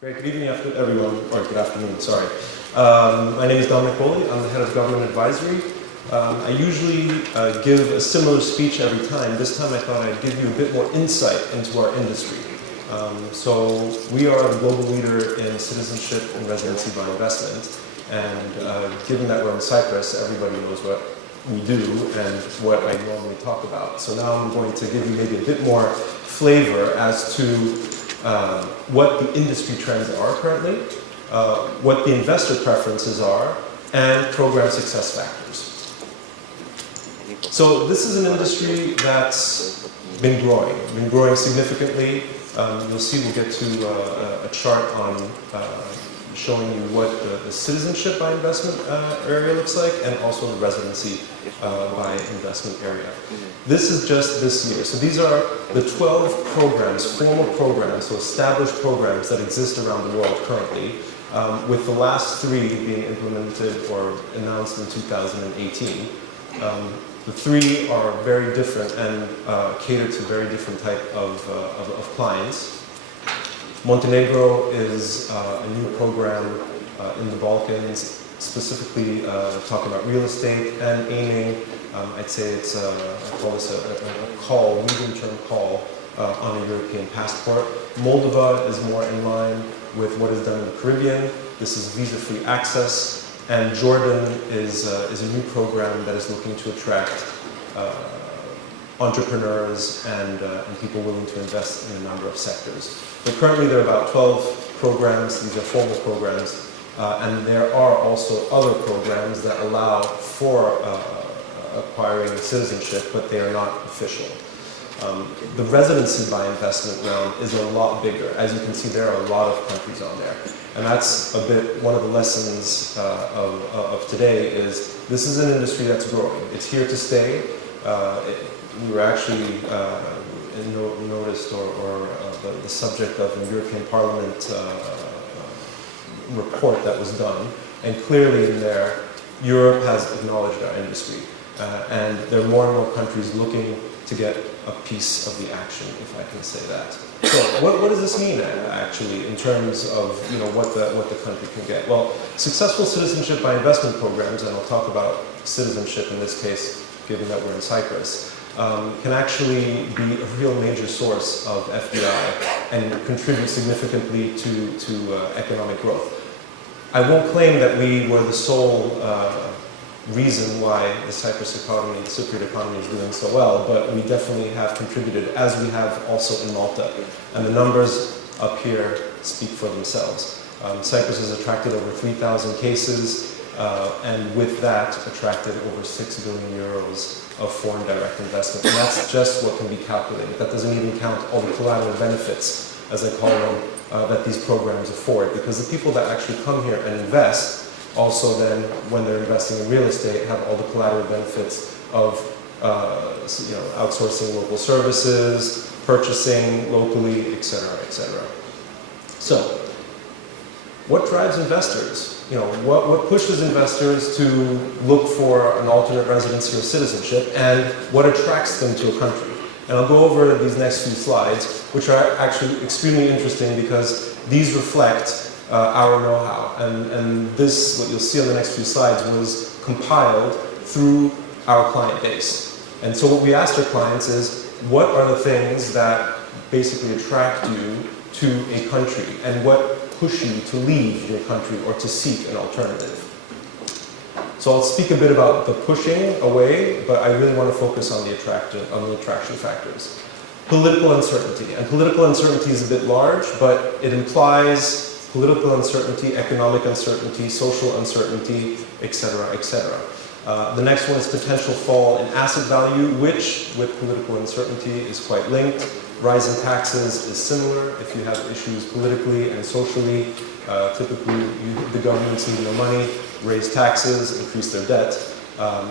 Great. Good evening, everyone, or good afternoon, sorry. My name is Dominique Bolli. I'm the head of government advisory. I usually give a similar speech every time. This time I thought I'd give you a bit more insight into our industry. So we are the global leader in citizenship and residency by investment. And given that we're in Cyprus, everybody knows what we do and what I normally talk about. So now I'm going to give you maybe a bit more flavor as to what the industry trends are currently, what the investor preferences are, and program success factors. So this is an industry that's been growing significantly. You'll see we'll get to a chart on showing you what the citizenship by investment area looks like, and also the residency by investment area. This is just this year. So these are the 12 programs, formal programs, so established programs that exist around the world currently, with the last 3 being implemented or announced in 2018. The 3 are very different and cater to very different type of clients. Montenegro is a new program in the Balkans, specifically talking about real estate and aiming, I'd say it's I call this a call, medium-term call on a European passport. Moldova is more in line with what is done in the Caribbean. This is visa-free access. And Jordan is a new program that is looking to attract entrepreneurs and people willing to invest in a number of sectors. But currently there are about 12 programs. These are formal programs. And there are also other programs that allow for acquiring citizenship, but they are not official. The residency by investment round is a lot bigger. As you can see, there are a lot of countries on there. And that's a bit one of the lessons of today is this is an industry that's growing. It's here to stay. We were actually noticed or the subject of a European Parliament report that was done. And clearly in there, Europe has acknowledged our industry. And there are more and more countries looking to get a piece of the action, if I can say that. So what does this mean actually in terms of what the country can get? Well, successful citizenship by investment programs, and I'll talk about citizenship in this case, given that we're in Cyprus, can actually be a real major source of FDI and contribute significantly to economic growth. I won't claim that we were the sole reason why the Cyprus economy, the Cypriot economy is doing so well, but we definitely have contributed, as we have also in Malta. And the numbers up here speak for themselves. Cyprus has attracted over 3,000 cases, and with that attracted over 6 billion euros of foreign direct investment. And that's just what can be calculated. That doesn't even count all the collateral benefits, as I call them, that these programs afford. Because the people that actually come here and invest also then, when they're investing in real estate, have all the collateral benefits of outsourcing local services, purchasing locally, etc., etc. So, what drives investors? What pushes investors to look for an alternate residency or citizenship, and what attracts them to a country? And I'll go over these next few slides, which are actually extremely interesting because these reflect our know-how. And this, what you'll see on the next few slides, was compiled through our client base. And so what we asked our clients is, what are the things that basically attract you to a country, and what push you to leave your country or to seek an alternative? So I'll speak a bit about the pushing away, but I really want to focus on the attraction factors. Political uncertainty. And political uncertainty is a bit large, but it implies political uncertainty, economic uncertainty, social uncertainty, etc., etc. The next one is potential fall in asset value, which, with political uncertainty, is quite linked. Rising taxes is similar. If you have issues politically and socially, typically the governments need more money, raise taxes, increase their debt.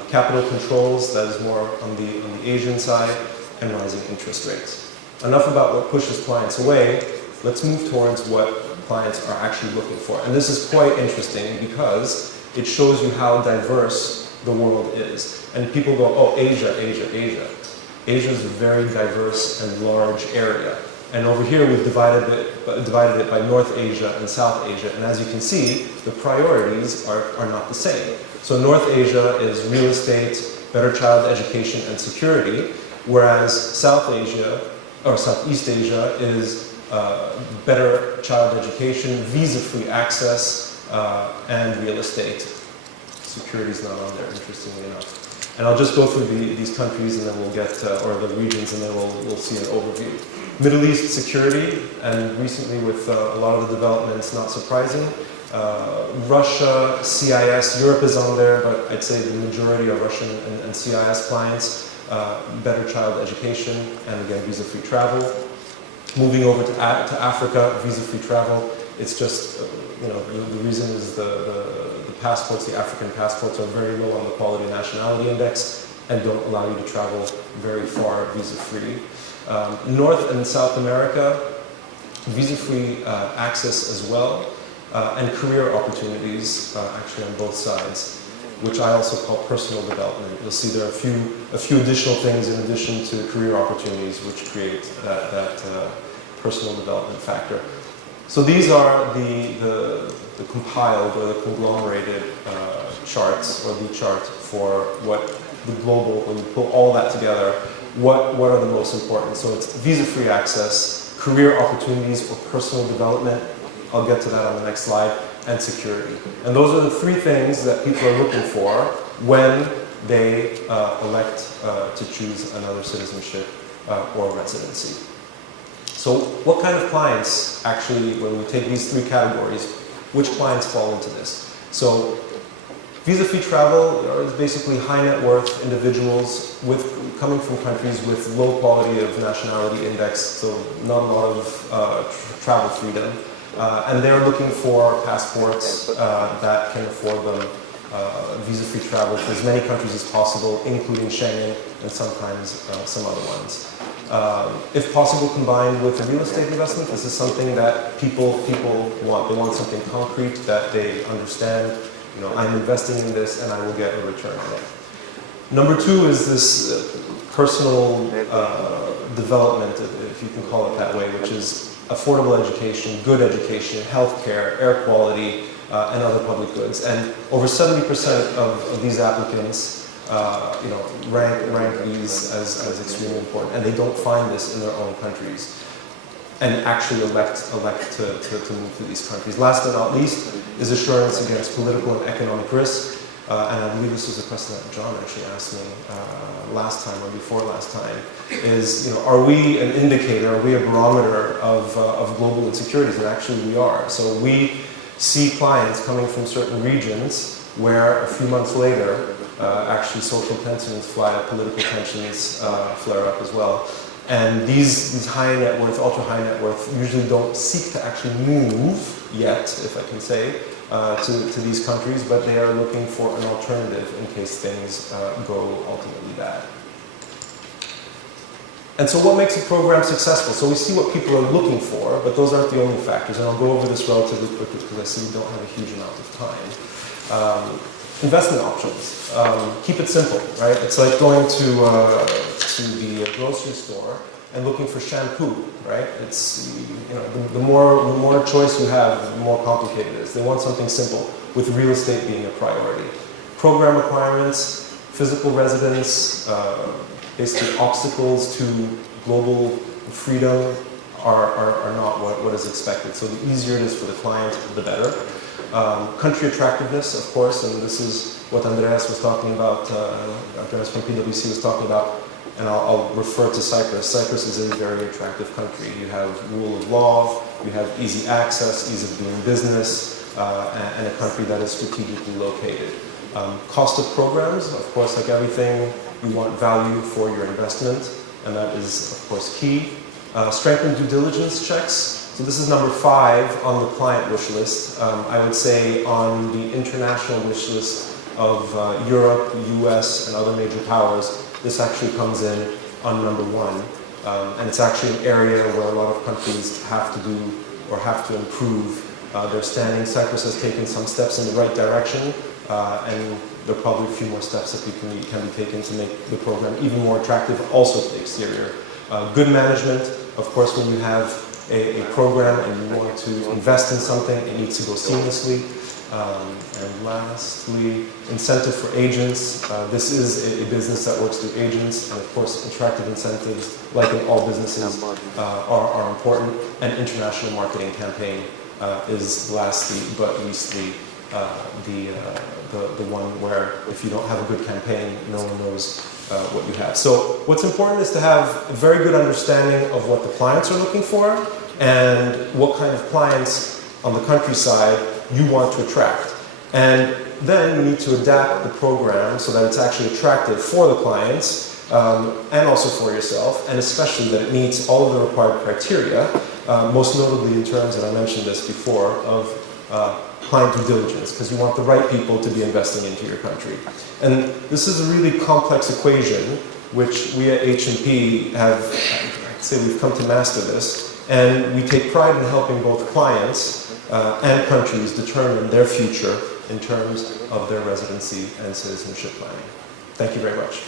Capital controls, that is more on the Asian side, and rising interest rates. Enough about what pushes clients away. Let's move towards what clients are actually looking for. And this is quite interesting because it shows you how diverse the world is. And people go, oh, Asia, Asia, Asia. Asia is a very diverse and large area. And over here we've divided it by North Asia and South Asia. And as you can see, the priorities are not the same. So North Asia is real estate, better child education and security, whereas South Asia, or Southeast Asia, is better child education, visa-free access, and real estate. Security is not on there, interestingly enough. And I'll just go through these countries and then we'll get, or the regions, and then we'll see an overview. Middle East security, and recently with a lot of the developments, not surprising. Russia, CIS, Europe is on there, but I'd say the majority are Russian and CIS clients. Better child education, and again, visa-free travel. Moving over to Africa, visa-free travel. It's just, the reason is the passports, the African passports, are very low on the quality nationality index and don't allow you to travel very far visa-free. North and South America, visa-free access as well, and career opportunities actually on both sides, which I also call personal development. You'll see there are a few additional things in addition to career opportunities which create that personal development factor. So these are the compiled or the conglomerated charts, or the chart for what the global, when you pull all that together, what are the most important. So it's visa-free access, career opportunities or personal development, I'll get to that on the next slide, and security. And those are the three things that people are looking for when they elect to choose another citizenship or residency. So what kind of clients actually, when we take these three categories, which clients fall into this? So visa-free travel is basically high net worth individuals coming from countries with low quality of nationality index, so not a lot of travel freedom. And they're looking for passports that can afford them visa-free travel to as many countries as possible, including Schengen and sometimes some other ones. If possible, combined with a real estate investment, this is something that people want. They want something concrete that they understand. I'm investing in this and I will get a return on it. Number two is this personal development, if you can call it that way, which is affordable education, good education, healthcare, air quality, and other public goods. And over 70% of these applicants rank these as extremely important, and they don't find this in their own countries, and actually elect to move to these countries. Last but not least is assurance against political and economic risk, and I believe this was a question that John actually asked me last time or before last time, is, are we an indicator, are we a barometer of global insecurities? And actually we are. So we see clients coming from certain regions where a few months later actually social tensions fly up, political tensions flare up as well. And these high net worth, ultra high net worth usually don't seek to actually move yet, if I can say, to these countries, but they are looking for an alternative in case things go ultimately bad. And so what makes a program successful? So we see what people are looking for, but those aren't the only factors, and I'll go over this relatively quickly because I see we don't have a huge amount of time. Investment options. Keep it simple, right? It's like going to the grocery store and looking for shampoo, right? It's, the more choice you have, the more complicated it is. They want something simple, with real estate being a priority. Program requirements, physical residence, basically obstacles to global freedom are not what is expected. So the easier it is for the client, the better. Country attractiveness, of course, and this is what Andreas was talking about, Andreas from PwC was talking about, and I'll refer to Cyprus. Cyprus is a very attractive country. You have rule of law, you have easy access, ease of doing business, and a country that is strategically located. Cost of programs, of course, like everything, you want value for your investment, and that is, of course, key. Strengthen due diligence checks. So this is number 5 on the client wish list. I would say on the international wish list of Europe, US, and other major powers, this actually comes in on number 1. And it's actually an area where a lot of countries have to do or have to improve their standing. Cyprus has taken some steps in the right direction, and there are probably a few more steps that can be taken to make the program even more attractive, also to the exterior. Good management, Of course, when you have a program and you want to invest in something, it needs to go seamlessly. And lastly, incentive for agents. This is a business that works through agents, and of course, attractive incentives, like in all businesses, are important. And international marketing campaign is lastly but leastly the one where if you don't have a good campaign, no one knows what you have. So what's important is to have a very good understanding of what the clients are looking for and what kind of clients on the countryside you want to attract. And then you need to adapt the program so that it's actually attractive for the clients and also for yourself, and especially that it meets all of the required criteria, most notably in terms, and I mentioned this before, of client due diligence, because you want the right people to be investing into your country. And this is a really complex equation, which we at H&P have, I'd say we've come to master this, and we take pride in helping both clients and countries determine their future in terms of their residency and citizenship planning. Thank you very much.